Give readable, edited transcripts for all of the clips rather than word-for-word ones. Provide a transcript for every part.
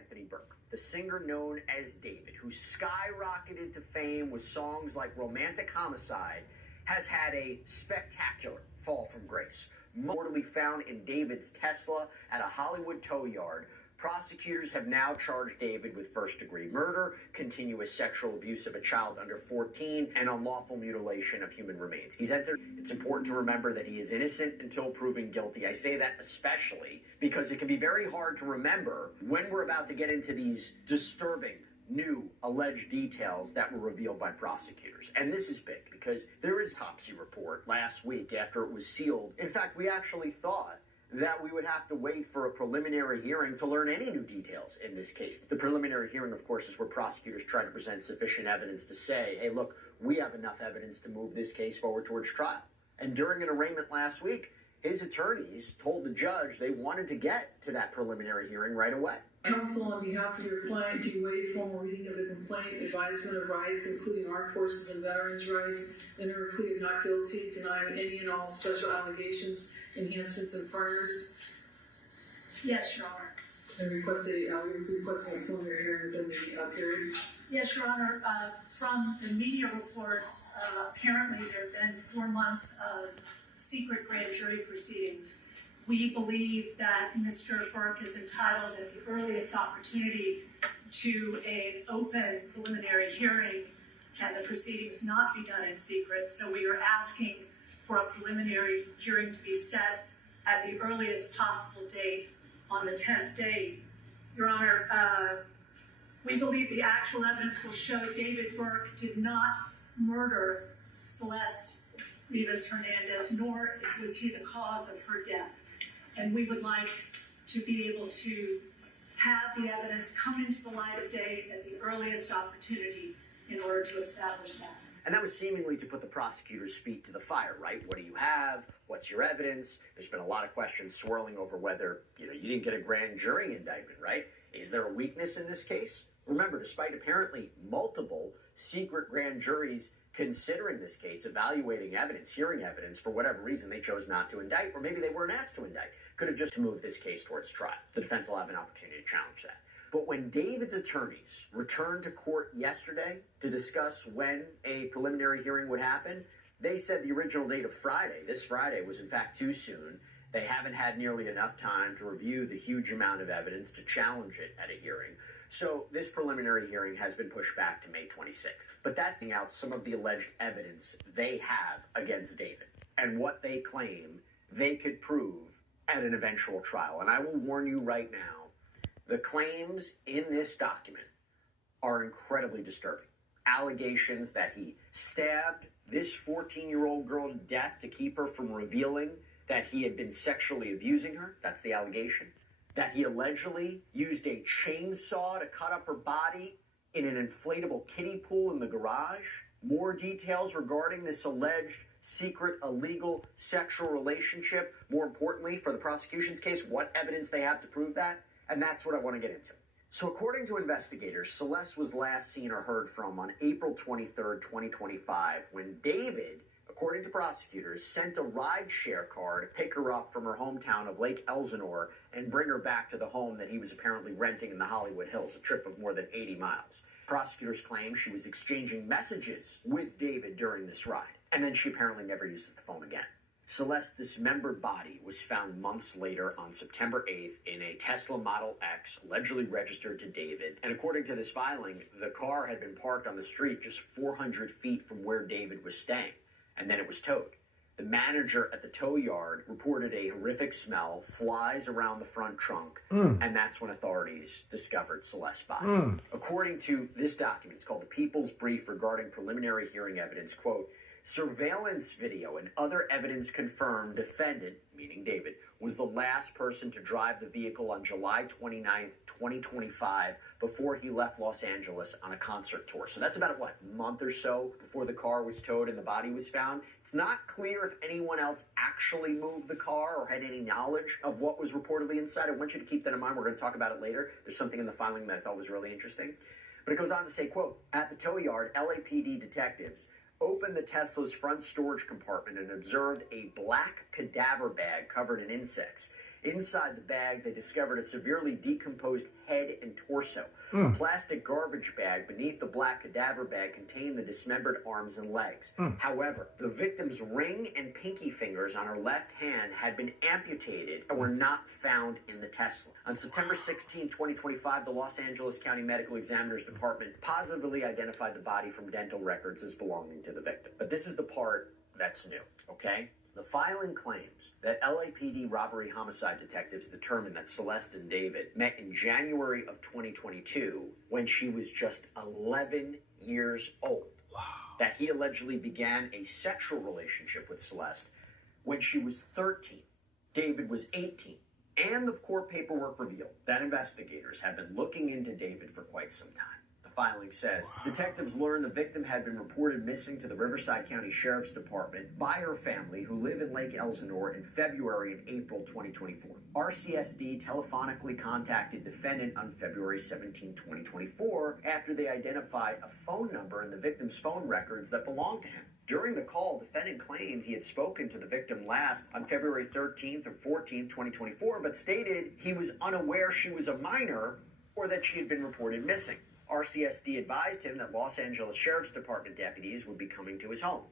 Anthony Burke, the singer known as David, who skyrocketed to fame with songs like Romantic Homicide, has had a spectacular fall from grace. Mortally found in David's Tesla at a Hollywood tow yard, prosecutors have now charged David with first-degree murder, continuous sexual abuse of a child under 14, and unlawful mutilation of human remains. He's entered. It's important to remember that he is innocent until proven guilty. I say that especially because it can be very hard to remember when we're about to get into these disturbing new alleged details that were revealed by prosecutors. And this is big because there is an autopsy report last week after it was sealed. In fact, we actually thought that we would have to wait for a preliminary hearing to learn any new details in this case. The preliminary hearing, of course, is where prosecutors try to present sufficient evidence to say, hey, look, we have enough evidence to move this case forward towards trial. And during an arraignment last week, his attorneys told the judge they wanted to get to that preliminary hearing right away. Counsel, on behalf of your client, do you waive formal reading of the complaint, advisement of rights, including armed forces and veterans' rights, and her plea of not guilty, denying any and all special allegations, enhancements, and priors? Yes, Your Honor. And requesting a preliminary hearing within the period? Yes, Your Honor. From the media reports, apparently there have been 4 months of secret grand jury proceedings. We believe that Mr. Burke is entitled at the earliest opportunity to an open preliminary hearing and the proceedings not be done in secret. So we are asking for a preliminary hearing to be set at the earliest possible date on the 10th day. Your Honor, we believe the actual evidence will show David Burke did not murder Celeste Rivas Hernandez, nor was he the cause of her death. And we would like to be able to have the evidence come into the light of day at the earliest opportunity in order to establish that. And that was seemingly to put the prosecutor's feet to the fire, right? What do you have? What's your evidence? There's been a lot of questions swirling over whether, you didn't get a grand jury indictment, right? Is there a weakness in this case? Remember, despite apparently multiple secret grand juries considering this case, evaluating evidence, hearing evidence, for whatever reason, they chose not to indict, or maybe they weren't asked to indict. Could have just moved this case towards trial. The defense will have an opportunity to challenge that. But when David's attorneys returned to court yesterday to discuss when a preliminary hearing would happen, they said the original date of Friday, this Friday, was in fact too soon. They haven't had nearly enough time to review the huge amount of evidence to challenge it at a hearing. So this preliminary hearing has been pushed back to May 26th. But that's out some of the alleged evidence they have against David and what they claim they could prove at an eventual trial. And I will warn you right now, the claims in this document are incredibly disturbing. Allegations that he stabbed this 14-year-old girl to death to keep her from revealing that he had been sexually abusing her. That's the allegation. That he allegedly used a chainsaw to cut up her body in an inflatable kiddie pool in the garage. More details regarding this alleged secret, illegal sexual relationship. More importantly, for the prosecution's case, what evidence they have to prove that. And that's what I want to get into. So according to investigators, Celeste was last seen or heard from on April 23rd, 2025, when David, according to prosecutors, sent a rideshare car to pick her up from her hometown of Lake Elsinore and bring her back to the home that he was apparently renting in the Hollywood Hills, a trip of more than 80 miles. Prosecutors claim she was exchanging messages with David during this ride, and then she apparently never uses the phone again. Celeste's dismembered body was found months later on September 8th in a Tesla Model X, allegedly registered to David. And according to this filing, the car had been parked on the street just 400 feet from where David was staying, and then it was towed. The manager at the tow yard reported a horrific smell, flies around the front trunk, and that's when authorities discovered Celeste's body. According to this document, it's called the People's Brief regarding preliminary hearing evidence, quote, surveillance video and other evidence confirmed defendant, meaning David, was the last person to drive the vehicle on July 29th, 2025, before he left Los Angeles on a concert tour. So that's about, a month or so before the car was towed and the body was found. It's not clear if anyone else actually moved the car or had any knowledge of what was reportedly inside. I want you to keep that in mind. We're going to talk about it later. There's something in the filing that I thought was really interesting. But it goes on to say, quote, at the tow yard, LAPD detectives opened the Tesla's front storage compartment and observed a black cadaver bag covered in insects. Inside the bag, they discovered a severely decomposed head and torso. A plastic garbage bag beneath the black cadaver bag contained the dismembered arms and legs. However, the victim's ring and pinky fingers on her left hand had been amputated and were not found in the Tesla. On September 16, 2025, the Los Angeles County Medical Examiner's Department positively identified the body from dental records as belonging to the victim. But this is the part that's new, okay? The filing claims that LAPD robbery homicide detectives determined that Celeste and David met in January of 2022 when she was just 11 years old. Wow. That he allegedly began a sexual relationship with Celeste when she was 13. David was 18. And the court paperwork revealed that investigators have been looking into David for quite some time. Filing says detectives learned the victim had been reported missing to the Riverside County Sheriff's Department by her family, who live in Lake Elsinore, in February and April 2024. RCSD telephonically contacted defendant on February 17, 2024, after they identified a phone number in the victim's phone records that belonged to him. During the call, defendant claimed he had spoken to the victim last on February 13th or 14th, 2024, but stated he was unaware she was a minor or that she had been reported missing. RCSD advised him that Los Angeles Sheriff's Department deputies would be coming to his home.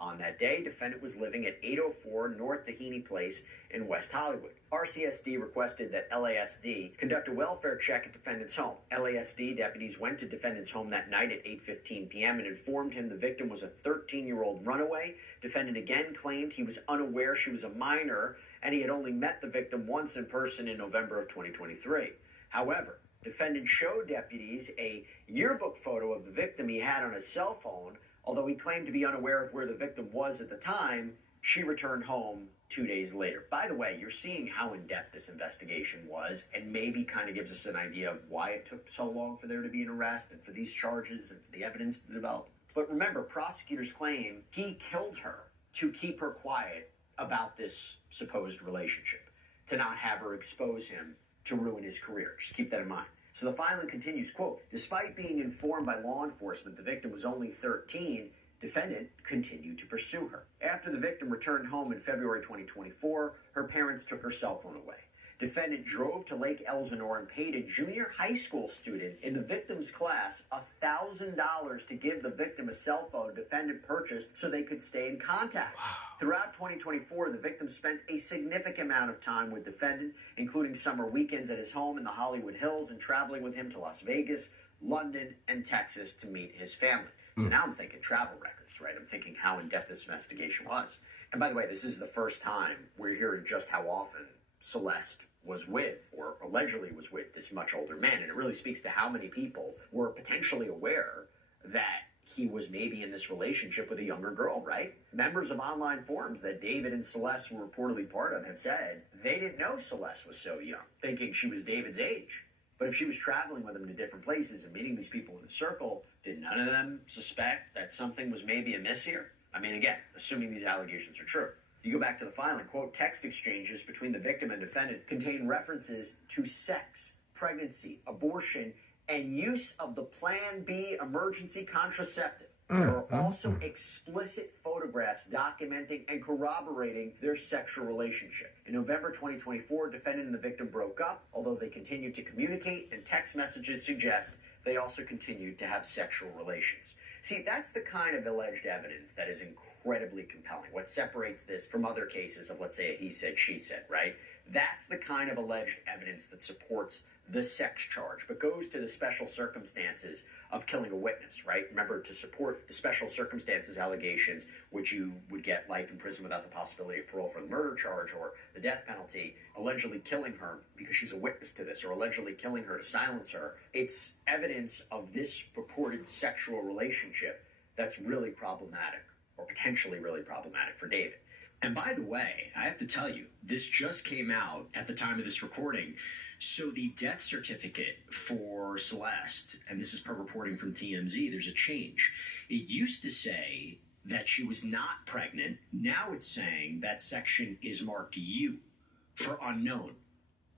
On that day, defendant was living at 804 North Tahini Place in West Hollywood. RCSD requested that LASD conduct a welfare check at defendant's home. LASD deputies went to defendant's home that night at 8:15 p.m. and informed him the victim was a 13-year-old runaway. Defendant again claimed he was unaware she was a minor and he had only met the victim once in person in November of 2023. However, defendant showed deputies a yearbook photo of the victim he had on his cell phone. Although he claimed to be unaware of where the victim was at the time, she returned home 2 days later. By the way, you're seeing how in-depth this investigation was, and maybe kind of gives us an idea of why it took so long for there to be an arrest and for these charges and for the evidence to develop. But remember, prosecutors claim he killed her to keep her quiet about this supposed relationship, to not have her expose him to ruin his career. Just keep that in mind. So the filing continues, quote, despite being informed by law enforcement the victim was only 13, defendant continued to pursue her. After the victim returned home in February 2024, her parents took her cell phone away. Defendant drove to Lake Elsinore and paid a junior high school student in the victim's class $1,000 to give the victim a cell phone defendant purchased so they could stay in contact. Wow. Throughout 2024, the victim spent a significant amount of time with defendant, including summer weekends at his home in the Hollywood Hills and traveling with him to Las Vegas, London, and Texas to meet his family. So now I'm thinking travel records, right? I'm thinking how in-depth this investigation was. And by the way, this is the first time we're hearing just how often Celeste was with, or allegedly was with, this much older man. And it really speaks to how many people were potentially aware that he was maybe in this relationship with a younger girl, right? Members of online forums that David and Celeste were reportedly part of have said they didn't know Celeste was so young, thinking she was David's age. But if she was traveling with him to different places and meeting these people in a circle, did none of them suspect that something was maybe amiss here? I mean, again, assuming these allegations are true. You go back to the filing, quote, text exchanges between the victim and defendant contain references to sex, pregnancy, abortion, and use of the Plan B emergency contraceptive. There are also explicit photographs documenting and corroborating their sexual relationship. In November 2024, defendant and the victim broke up, although they continued to communicate, and text messages suggest they also continued to have sexual relations. See, that's the kind of alleged evidence that is incredibly compelling. What separates this from other cases of, let's say, a he said, she said, right? That's the kind of alleged evidence that supports the sex charge, but goes to the special circumstances of killing a witness, right? Remember, to support the special circumstances allegations, which you would get life in prison without the possibility of parole for the murder charge or the death penalty, allegedly killing her because she's a witness to this, or allegedly killing her to silence her. It's evidence of this purported sexual relationship that's really problematic, or potentially really problematic for David. And by the way, I have to tell you, this just came out at the time of this recording. So the death certificate for Celeste, and this is per reporting from TMZ, there's a change. It used to say that she was not pregnant. Now it's saying that section is marked U for unknown.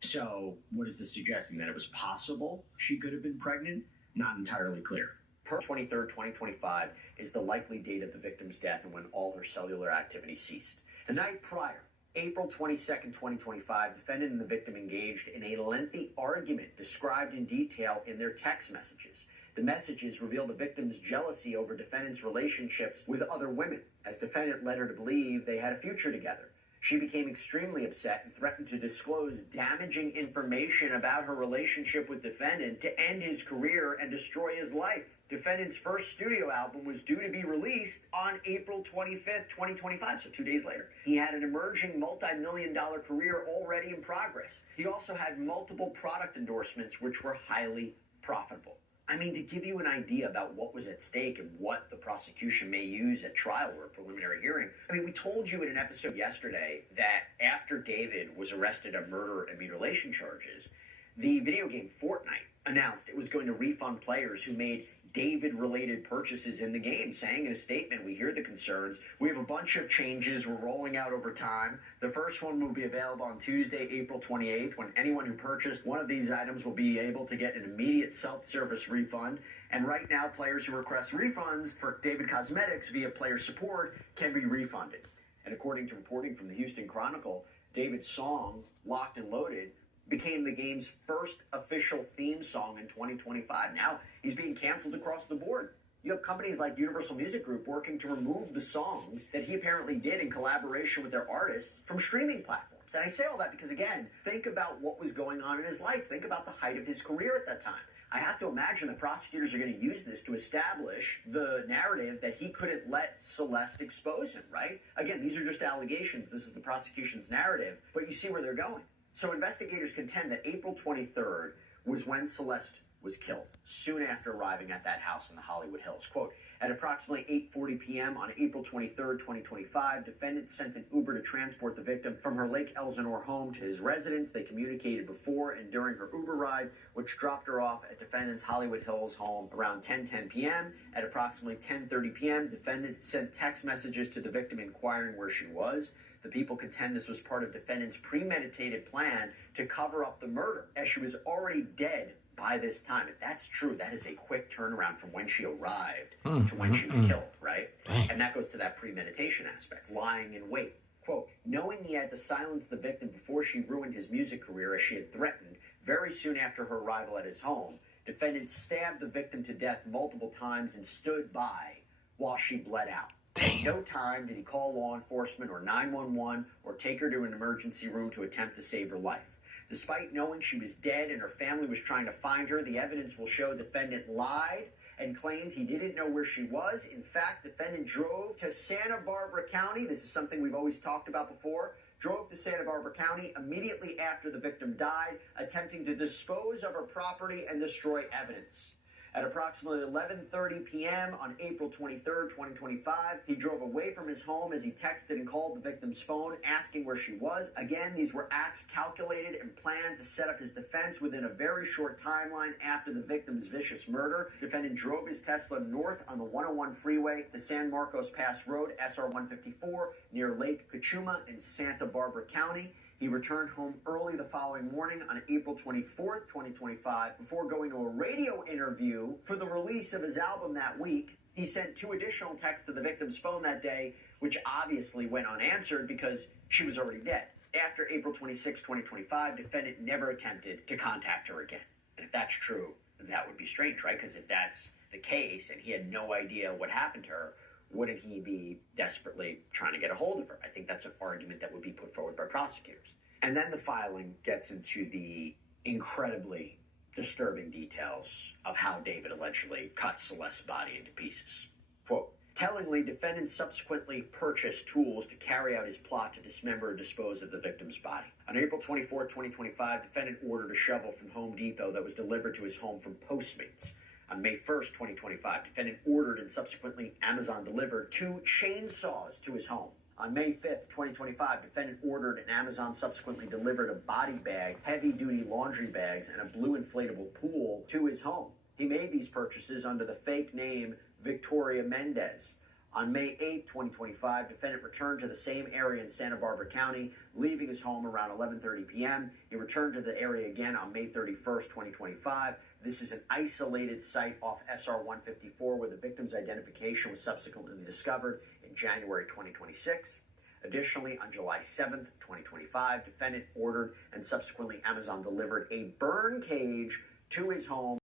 So what is this suggesting? That it was possible she could have been pregnant? Not entirely clear. Per 23rd, 2025 is the likely date of the victim's death and when all her cellular activity ceased. The night prior, April 22nd, 2025, defendant and the victim engaged in a lengthy argument described in detail in their text messages. The messages reveal the victim's jealousy over defendant's relationships with other women, as defendant led her to believe they had a future together. She became extremely upset and threatened to disclose damaging information about her relationship with defendant to end his career and destroy his life. Defendant's first studio album was due to be released on April 25th, 2025, so 2 days later. He had an emerging multi-million-dollar career already in progress. He also had multiple product endorsements, which were highly profitable. I mean, to give you an idea about what was at stake and what the prosecution may use at trial or a preliminary hearing, I mean, we told you in an episode yesterday that after David was arrested on murder and mutilation charges, the video game Fortnite announced it was going to refund players who made David-related purchases in the game, saying in a statement, "We hear the concerns. We have a bunch of changes we're rolling out over time. The first one will be available on Tuesday, April 28th, when anyone who purchased one of these items will be able to get an immediate self-service refund. And right now, players who request refunds for David Cosmetics via player support can be refunded." And according to reporting from the Houston Chronicle, David's song, Locked and Loaded, became the game's first official theme song in 2025. Now, he's being canceled across the board. You have companies like Universal Music Group working to remove the songs that he apparently did in collaboration with their artists from streaming platforms. And I say all that because, again, think about what was going on in his life. Think about the height of his career at that time. I have to imagine the prosecutors are going to use this to establish the narrative that he couldn't let Celeste expose him, right? Again, these are just allegations. This is the prosecution's narrative, but you see where they're going. So investigators contend that April 23rd was when Celeste was killed, soon after arriving at that house in the Hollywood Hills. Quote, at approximately 8:40 p.m. on April 23rd, 2025, defendant sent an Uber to transport the victim from her Lake Elsinore home to his residence. They communicated before and during her Uber ride, which dropped her off at defendant's Hollywood Hills home around 10:10 p.m. At approximately 10:30 p.m., defendant sent text messages to the victim inquiring where she was. The people contend this was part of defendant's premeditated plan to cover up the murder, as she was already dead by this time. If that's true, that is a quick turnaround from when she arrived to when she was killed, right? And that goes to that premeditation aspect, lying in wait. Quote, knowing he had to silence the victim before she ruined his music career as she had threatened, very soon after her arrival at his home, defendant stabbed the victim to death multiple times and stood by while she bled out. At no time did he call law enforcement or 911 or take her to an emergency room to attempt to save her life. Despite knowing she was dead and her family was trying to find her, the evidence will show defendant lied and claimed he didn't know where she was. In fact, defendant drove to Santa Barbara County. This is something we've always talked about before. Drove to Santa Barbara County immediately after the victim died, attempting to dispose of her property and destroy evidence. At approximately 11:30 p.m. on April 23rd, 2025, he drove away from his home as he texted and called the victim's phone, asking where she was. Again, these were acts calculated and planned to set up his defense within a very short timeline after the victim's vicious murder. Defendant drove his Tesla north on the 101 freeway to San Marcos Pass Road, SR 154, near Lake Cachuma in Santa Barbara County. He returned home early the following morning on April 24th, 2025, before going to a radio interview for the release of his album that week. He sent 2 additional texts to the victim's phone that day, which obviously went unanswered because she was already dead. After April 26, 2025, defendant never attempted to contact her again. And if that's true, that would be strange, right? Because if that's the case and he had no idea what happened to her, wouldn't he be desperately trying to get a hold of her? I think that's an argument that would be put forward by prosecutors. And then the filing gets into the incredibly disturbing details of how David allegedly cut Celeste's body into pieces. Quote, tellingly, defendant subsequently purchased tools to carry out his plot to dismember and dispose of the victim's body. On April 24, 2025, defendant ordered a shovel from Home Depot that was delivered to his home from Postmates. On May 1st, 2025, defendant ordered and subsequently Amazon delivered 2 chainsaws to his home. On May 5th, 2025, defendant ordered and Amazon subsequently delivered a body bag, heavy-duty laundry bags, and a blue inflatable pool to his home. He made these purchases under the fake name Victoria Mendez. On May 8th, 2025, defendant returned to the same area in Santa Barbara County, leaving his home around 11:30 p.m. He returned to the area again on May 31st, 2025. This is an isolated site off SR 154 where the victim's identification was subsequently discovered in January 2026. Additionally, on July 7th, 2025, defendant ordered and subsequently Amazon delivered a burn cage to his home.